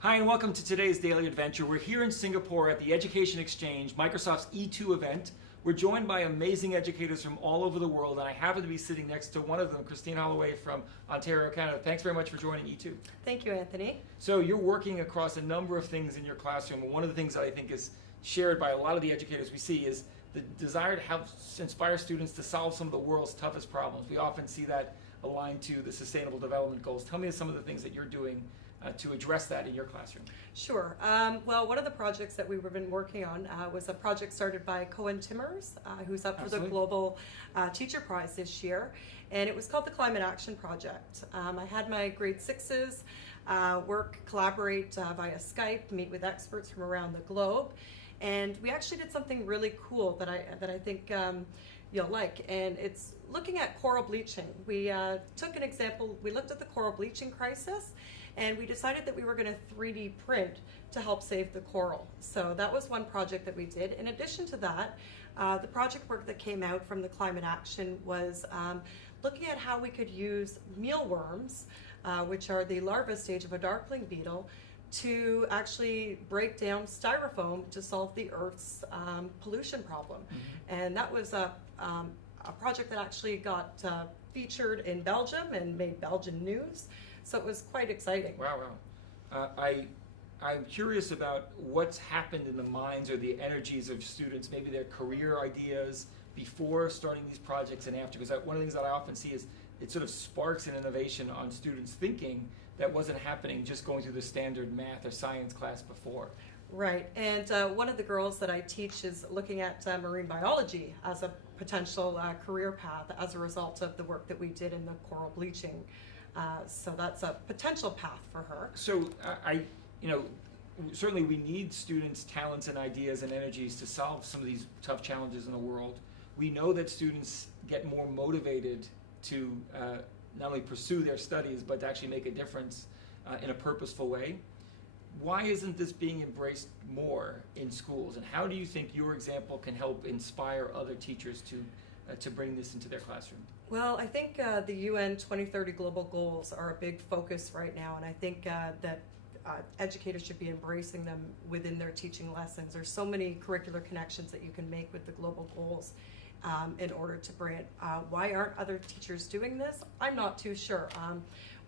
Hi and welcome to today's Daily Adventure. We're here in Singapore at the Education Exchange, Microsoft's E2 event. We're joined by amazing educators from all over the world, and I happen to be sitting next to one of them, Kristine Holloway from Ontario, Canada. Thanks very much for joining E2. Thank you, Anthony. So you're working across a number of things in your classroom, and one of the things that I think is shared by a lot of the educators we see is the desire to help inspire students to solve some of the world's toughest problems. We often see that aligned to the Sustainable Development Goals. Tell me some of the things that you're doing to address that in your classroom. Sure. Well, one of the projects that we've been working on was a project started by Cohen Timmers, who's up for the Global Teacher Prize this year, and it was called the Climate Action Project. I had my grade sixes collaborate via Skype, meet with experts from around the globe, and we actually did something really cool that I think you'll like, and it's looking at coral bleaching. We took an example, we looked at the coral bleaching crisis, and we decided that we were going to 3D print to help save the coral. So that was one project that we did. In addition to that, the project work that came out from the climate action was looking at how we could use mealworms, which are the larva stage of a darkling beetle, to actually break down styrofoam to solve the Earth's pollution problem. Mm-hmm. And that was a project that actually got featured in Belgium and made Belgian news. So it was quite exciting. Wow. I'm curious about what's happened in the minds or the energies of students, maybe their career ideas before starting these projects and after. Because one of the things that I often see is it sort of sparks an innovation on students' thinking that wasn't happening just going through the standard math or science class before. Right, and one of the girls that I teach is looking at marine biology as a potential career path as a result of the work that we did in the coral bleaching. So that's a potential path for her. So certainly we need students' talents and ideas and energies to solve some of these tough challenges in the world. We know that students get more motivated to not only pursue their studies, but to actually make a difference in a purposeful way. Why isn't this being embraced more in schools? And how do you think your example can help inspire other teachers to bring this into their classroom? Well, I think the UN 2030 Global Goals are a big focus right now, and I think that educators should be embracing them within their teaching lessons. There's so many curricular connections that you can make with the global goals in order to bring it. Why aren't other teachers doing this? I'm not too sure.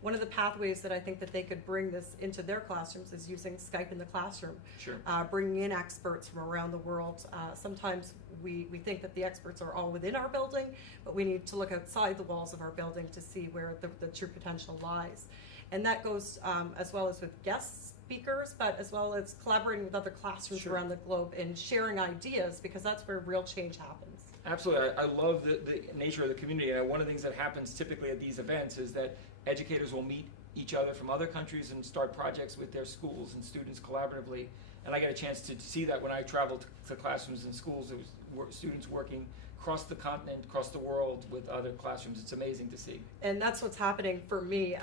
One of the pathways that I think that they could bring this into their classrooms is using Skype in the classroom. Sure. Bringing in experts from around the world. Sometimes we think that the experts are all within our building, but we need to look outside the walls of our building to see where the true potential lies. And that goes as well as with guest speakers, but as well as collaborating with other classrooms around the globe and sharing ideas, because that's where real change happens. Absolutely. I love the nature of the community. One of the things that happens typically at these events is that educators will meet each other from other countries and start projects with their schools and students collaboratively. And I get a chance to see that when I travel to classrooms and schools. There was students working across the continent, across the world with other classrooms. It's amazing to see. And that's what's happening for me,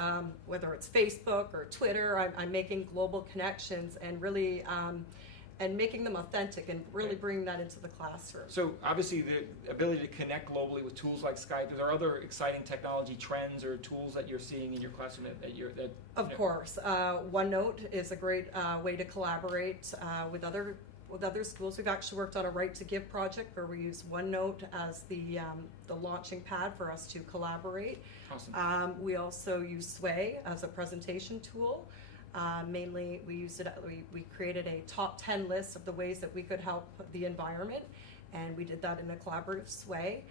whether it's Facebook or Twitter. I'm making global connections and really and making them authentic and really bringing that into the classroom. So obviously the ability to connect globally with tools like Skype, are there other exciting technology trends or tools that you're seeing in your classroom Of course. OneNote is a great way to collaborate with other schools. We've actually worked on a Right to Give project where we use OneNote as the launching pad for us to collaborate. Awesome. We also use Sway as a presentation tool. Mainly we used it, we created a top 10 list of the ways that we could help the environment, and we did that in a collaborative way.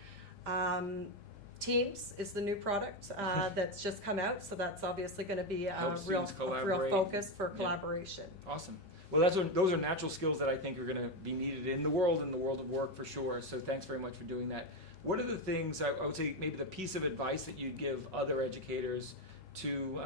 Teams is the new product that's just come out, so that's obviously going to be a real focus for collaboration. Yeah. Awesome. Well, those are natural skills that I think are going to be needed in the world of work for sure. So thanks very much for doing that. What are the things, I would say, maybe the piece of advice that you'd give other educators to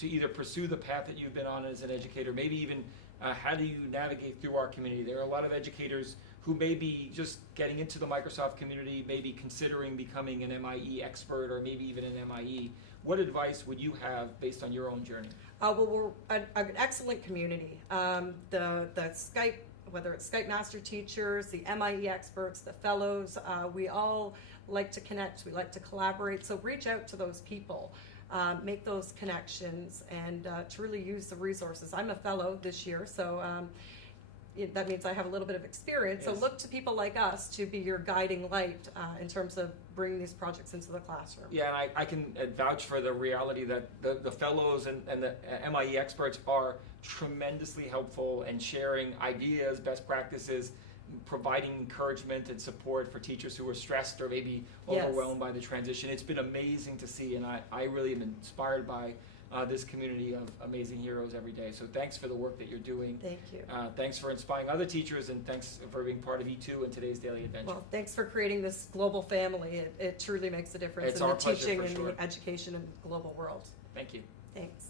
either pursue the path that you've been on as an educator, maybe even how do you navigate through our community? There are a lot of educators who may be just getting into the Microsoft community, maybe considering becoming an MIE expert or maybe even an MIE. What advice would you have based on your own journey? Well, we're an excellent community. The Skype, whether it's Skype master teachers, the MIE experts, the fellows, we all like to connect, we like to collaborate, so reach out to those people. make those connections, and to really use the resources. I'm a fellow this year, so that means I have a little bit of experience. Yes. So look to people like us to be your guiding light in terms of bringing these projects into the classroom. Yeah, and I can vouch for the reality that the fellows and the MIE experts are tremendously helpful and sharing ideas, best practices, providing encouragement and support for teachers who are stressed or maybe Yes. overwhelmed by the transition. It's been amazing to see, and I really am inspired by this community of amazing heroes every day. So thanks for the work that you're doing. Thank you. Thanks for inspiring other teachers, and thanks for being part of E2 and today's Daily Adventure. Well, thanks for creating this global family. It truly makes a difference It's in our the pleasure, teaching for and sure. the education in the global world. Thank you. Thanks.